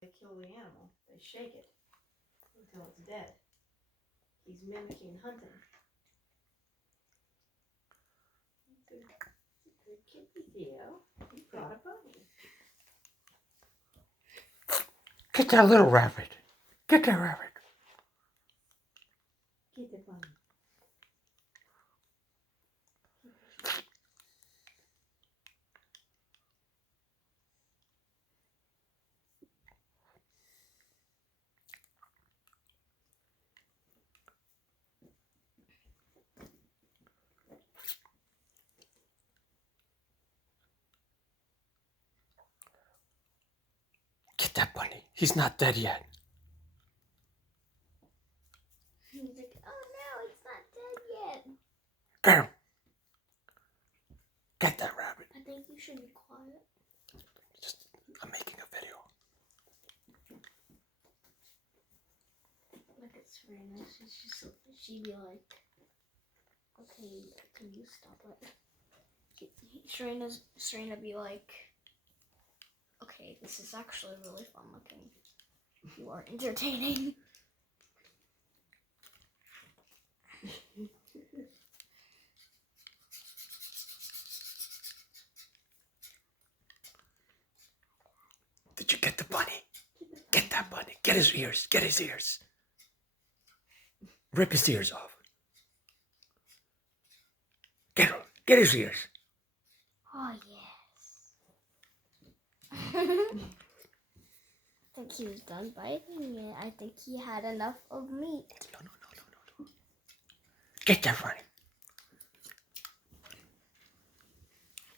They kill the animal. They shake it until it's dead. He's mimicking hunting. Good kitty, Theo. You got a bunny. Get that little rabbit. Get that rabbit. Get the bunny. Get that bunny. He's not dead yet. He's like, oh no, it's not dead yet. Get him. Get that rabbit. I think you should be quiet. I'm making a video. Like, it's very nice. She'd be like, okay, can you stop it? Serena be like, okay, this is actually really fun looking. You are entertaining. Did you get the bunny? Get that bunny. Get his ears. Get his ears. Rip his ears off. Get him. Get his ears. Oh, yes. I think he was done biting it. I think he had enough of meat. No. Get that bunny.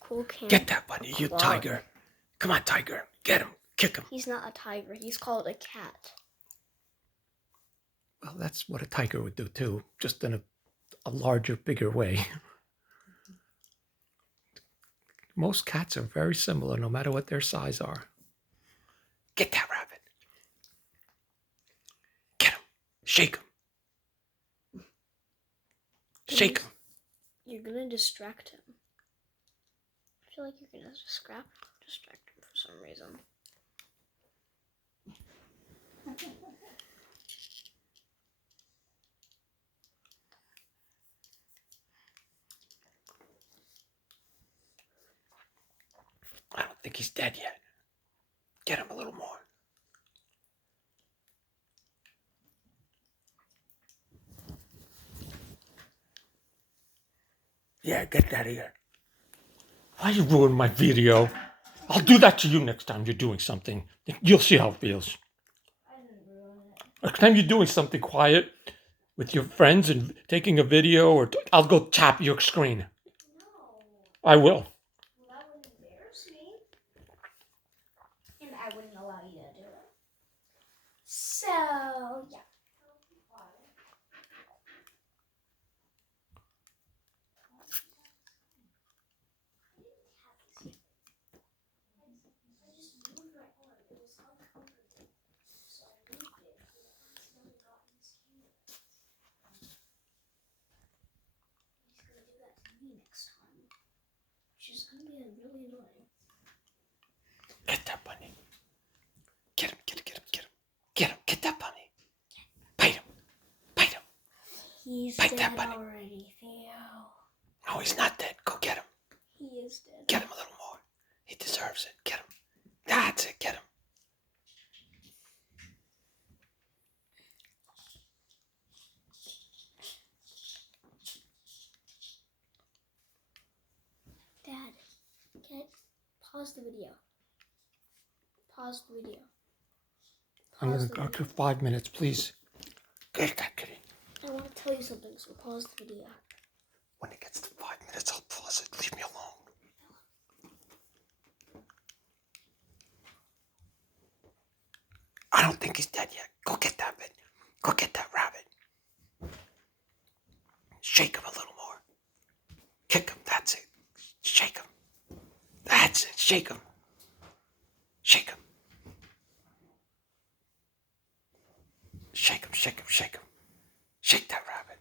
Cool camera. Get that bunny, you tiger. Come on, tiger. Get him. Kick him. He's not a tiger. He's called a cat. Well, that's what a tiger would do too, just in a larger, bigger way. Most cats are very similar, no matter what their size are. Get that rabbit. Get him. Shake him. Shake him. You're gonna distract him. I feel like you're gonna distract him for some reason. I don't think he's dead yet. Get him a little more. Yeah, get that here. Why you ruin my video? I'll do that to you next time you're doing something. You'll see how it feels. I didn't ruin it. Next time you're doing something quiet with your friends and taking a video, or I'll go tap your screen. No. I will. That would embarrass me. And I wouldn't allow you to do it. So, yeah. She's gonna be really annoying. Get that bunny. Get him. Get that bunny. Bite him. He's Bite dead that bunny. already, Theo. No, he's not dead. Go get him. He is dead. Get him a little more. He deserves it. Get him. That's it. Get him. Dad, pause the video. Pause the video. I'm going to go to 5 minutes, please. Get that kitty. I want to tell you something, so pause the video. When it gets to 5 minutes, I'll pause it. Leave me alone. I don't think he's dead yet. Go get that bit. Go get that rabbit. Shake him a little more. Kick him. That's it. Shake him. That's it. Shake him. Shake him. Shake him. Shake that rabbit.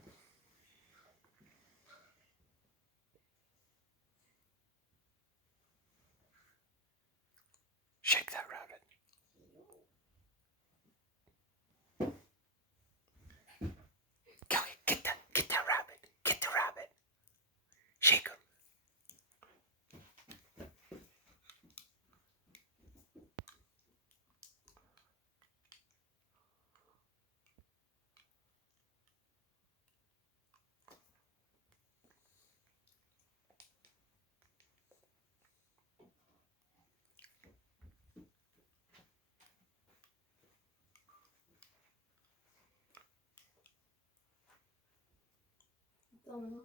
Shake that rabbit. thumb.